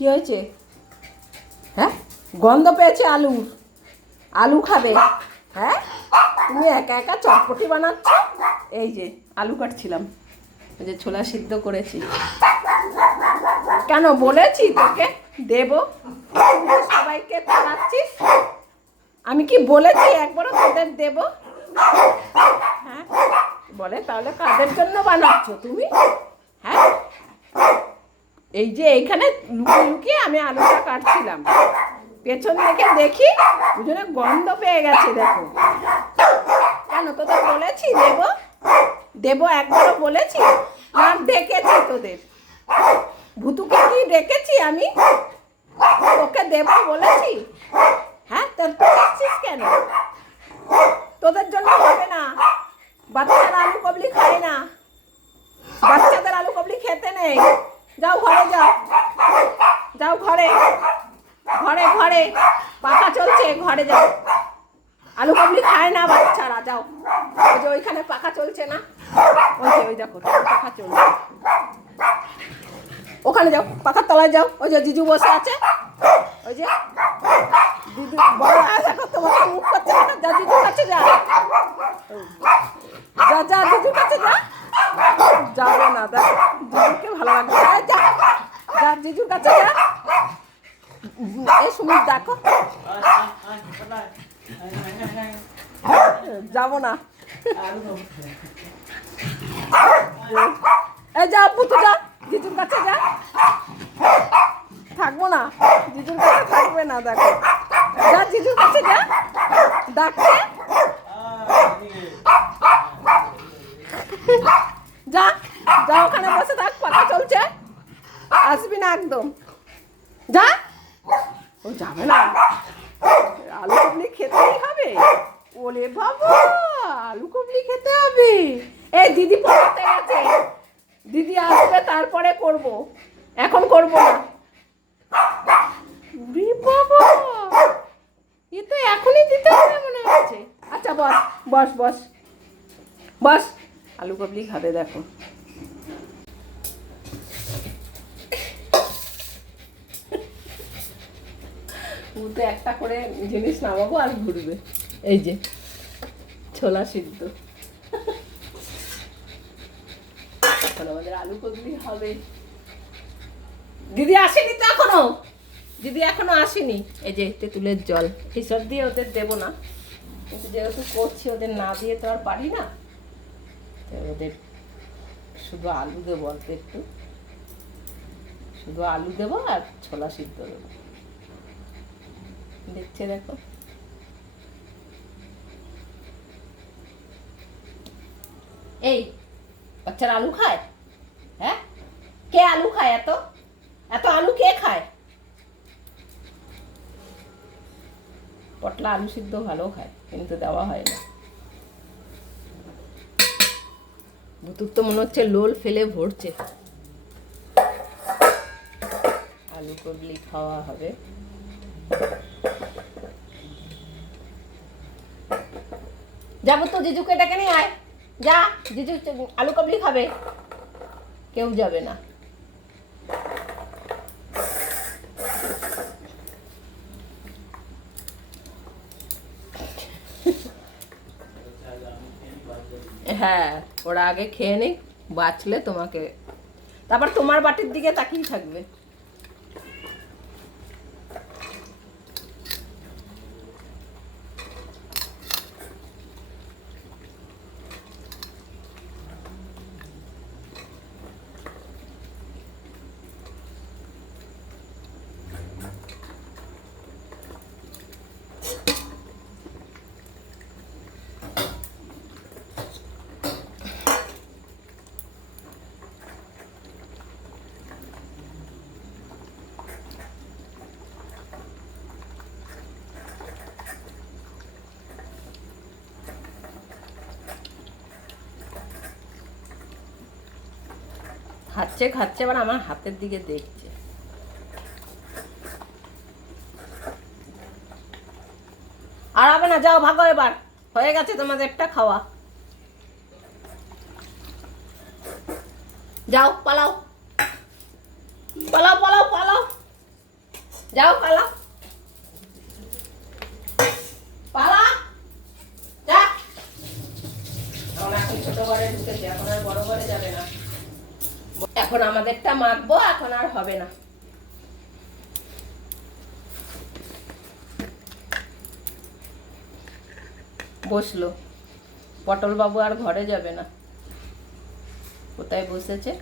কি হয়েছে? হ্যাঁ, গন্ধ পেয়েছে আলুর। আলু খাবে? হ্যাঁ, তুমি একা একা চটপটি বানাচ্ছ। এই যে আলু কাটছিলাম, এই যে ছোলা সিদ্ধ করেছি। কেন বলেছি তোকে দেবো? সবাইকে খাওয়াচ্ছিস। আমি কি বলেছি একবারও তোদের দেবো? হ্যাঁ, বলে তাহলে কাদের জন্য বানাচ্ছ তুমি? হ্যাঁ, এই যে এইখানে লুকিয়ে লুকিয়ে আমি আলুটা কাটছিলাম, পেছন থেকে দেখি দুজনে গন্ধ পেয়ে গেছে। দেখো, কেন তোদের বলেছি দেবো? দেবো একবারও বলেছি না? ডেকেছি তোদের? ভুতুকে কি ডেকেছি আমি? তোকে দেবো বলেছি? হ্যাঁ, তোর তো দেখছিস কেন? তোদের জন্য হবে না, বাচ্চারা আলু কাবলি খায় না, বাচ্চাদের আলু কাবলি খেতে নেই। যাও ঘরে, যাও যাও ঘরে, ঘরে ঘরে পাখা চলছে, ঘরে যাও। আলু কাবলি খায় না বাচ্চারা, যাও। ওই যে ওইখানে পাখা চলছে না, ওই যে ওই দেখো পাখা চলছে, ওখানে যাও, পাখার তলায় যাও। ওই যে জিজু বসে আছে, ওই যে দিদি বড় দেখো তোমাকে মুখ করছে না, যা জিজুর কাছে যা, যা যা জিজুর কাছে যা। যাবো না, দেখ জিজুকে ভালো লাগবে, যা যা জিজুর কাছে যা। এই সুমিত দেখো, যাবো না। এই যা পুতু, যা জিজুর কাছে যা। থাকবো না, জিজুর কাছে থাকবে না। দেখো, যা জিজুর কাছে যা, ডাকছে, যা যা ওখানে বসে থাক, পাখা চলছে, আসবি না একদম, যা। ও যাবে না, আলু কাবলি খেতেই হবে। ওলে বাবা, আলু কাবলি খেতে হবে। এই দিদি পড়াতে গেছে, দিদি আসবে তারপরে করব, এখন করব না। বাবা, এ তো এখনই দিতে হবে মনে হচ্ছে। আচ্ছা বস বস বস বস, আলু কাবলি খাবে। দেখো, ও তো একটা করে জিনিস নামাবো আর ঘুরবে। এই যে ছোলা সিদ্ধ, এখন আমাদের আলু কাবলি হবে। দিদি আসেনি তো এখনো, দিদি এখনো আসেনি। এই যে তেঁতুলের জল, এইসব দিয়ে ওদের দেবো না, কিন্তু যেহেতু করছি ওদের না দিয়ে তো আর পারি না, ওদের শুধু আলু দেবো, অল্প একটু শুধু আলু দেবো আর ছোলা সিদ্ধ দেবো। দেখছে দেখো, এই বাচ্চারা আলু খায়? হ্যাঁ, কে আলু খায়? এত এত আলু কে খায়? পটলা আলু সিদ্ধ ভালো খায়, কিন্তু দেওয়া হয় না। ভুতুর তো মনে হচ্ছে লোল ফেলে ভরছে। আলু কাবলি খাওয়া হবে। যাবো তো, জিজুকে ডেকে নিয়ে আয়, যা। জিজু আলু কাবলি খাবে, কেউ যাবে না। হ্যাঁ, ওরা আগে খেয়ে নিক, বাঁচলে তোমাকে, তারপর তোমার বাটির দিকে তাকিয়ে থাকবে। খাচ্ছে খাচ্ছে, এবার আমার হাতের দিকে দেখছে। আর হবে না, যাও ভাগো, এবার হয়ে গেছে তোমাদের একটা খাওয়া। যাও পালাও পালাও পালাও পালাও, যাও পালা পালা যা। এখন ছোট ঘরে ঢুকেছে, এখন আর বড় ঘরে যাবে না। এখন আমাদেরটা মাখবো, এখন আর হবে না। বসলো পটল বাবু, আর ঘরে যাবে না। কোথায় বসেছে?